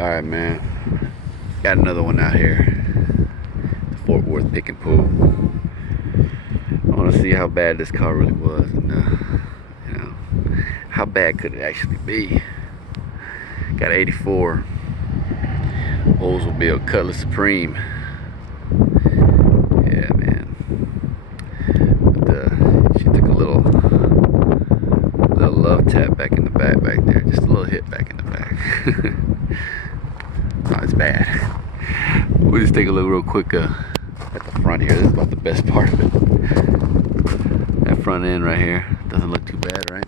Alright, man. Got another one out here. Fort Worth pick and pull. I want to see how bad this car really was, and you know, how bad could it actually be. Got an 84 Oldsmobile Cutlass Supreme. Yeah, man. But she took a little love tap back in the back there. Just a little hit back in the back. Oh, it's bad. We'll just take a look real quick at the front here. This is about the best part of it. That front end right here doesn't look too bad, right?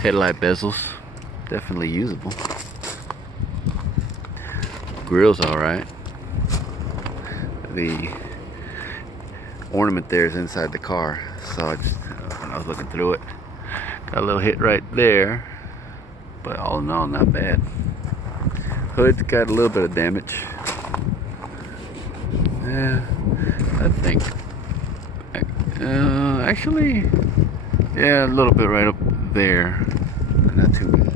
Headlight bezels, definitely usable. Grill's alright. The ornament there is inside the car, so I just when I was looking through it, got a little hit right there, but all in all, not bad. Hood's got a little bit of damage. Yeah, I think actually, yeah, a little bit right up there, not too bad,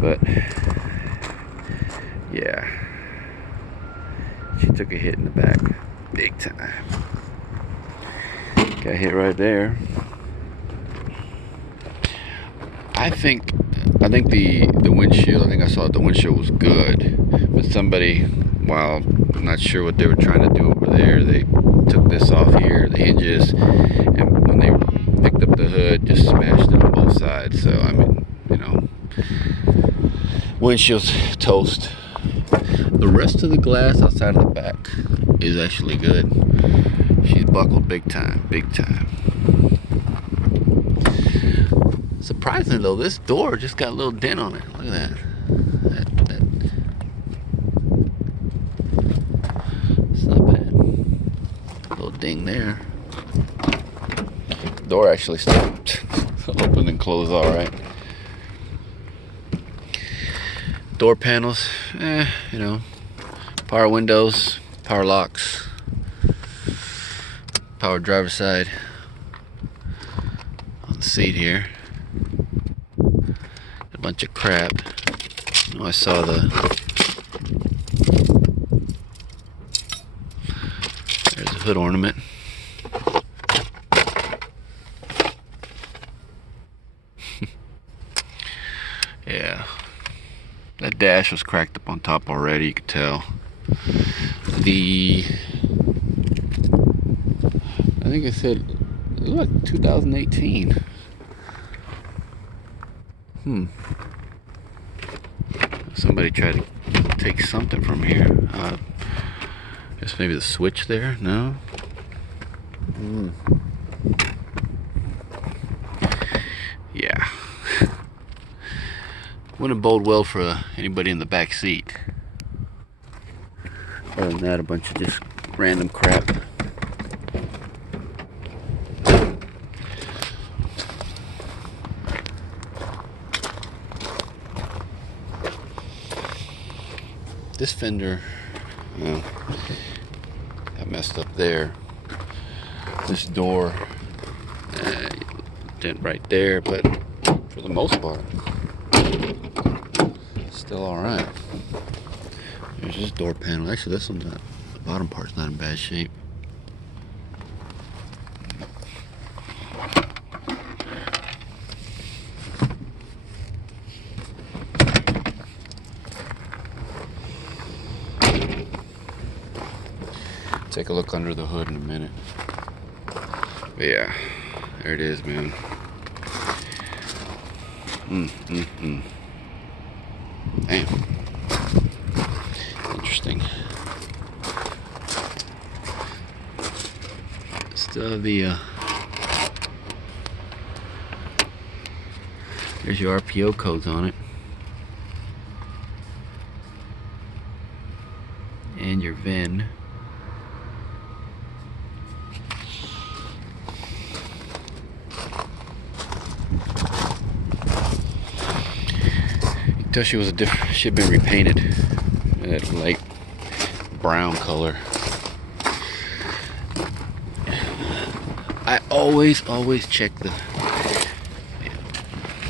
but yeah, she took a hit in the back big time. Got hit right there. I think the windshield, I think I saw the windshield was good, but somebody, well, I'm not sure what they were trying to do over there. They took this off here, the hinges, and when they picked up the hood, just smashed it on both sides. So I mean, you know, windshield's toast. The rest of the glass outside of the back is actually good. She's buckled big time, big time. Surprisingly though, this door just got a little dent on it. Look at that. It's not bad. A little ding there. The door actually still open and close all right. Door panels, you know, power windows, power locks, power driver's side on the seat here. A bunch of crap. Oh, I saw there's a hood ornament. Yeah, that dash was cracked up on top already, you could tell. I think I said it looked like 2018. Somebody tried to take something from here. Guess maybe the switch there? No? Yeah. Wouldn't bode well for anybody in the back seat. Other than that, a bunch of just random crap. This fender, well, got messed up there. This door, dent right there, but for the most part, still all right. There's this door panel. Actually, this one's not. The bottom part's not in bad shape. Take a look under the hood in a minute. But yeah, there it is, man. Damn. Interesting. Still have the there's your RPO codes on it. And your VIN. Tell she was a different. She had been repainted. That light brown color. I always check the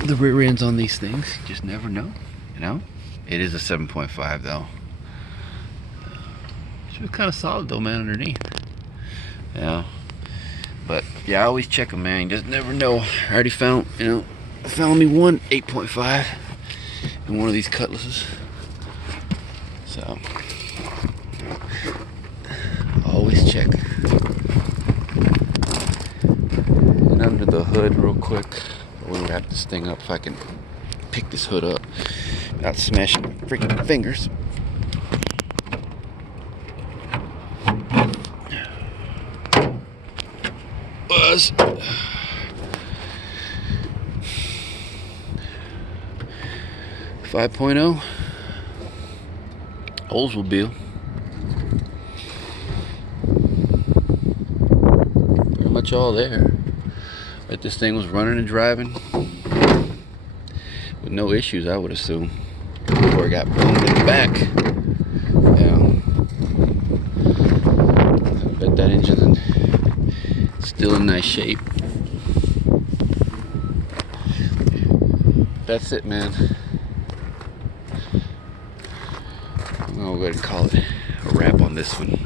the rear ends on these things. You just never know, you know. It is a 7.5 though. She was kind of solid though, man, underneath. Yeah. But yeah, I always check them, man. You just never know. I already found, you know, I found me one 8.5 in one of these Cutlasses. So always check. And under the hood, real quick, we'll wrap this thing up if I can pick this hood up without smashing my freaking fingers. Was 5.0 Oldsmobile. Pretty much all there. But this thing was running and driving with no issues, I would assume, before it got boomed in the back. Yeah. Bet that engine is still in nice shape. That's it, man. I'm gonna go ahead and call it a wrap on this one.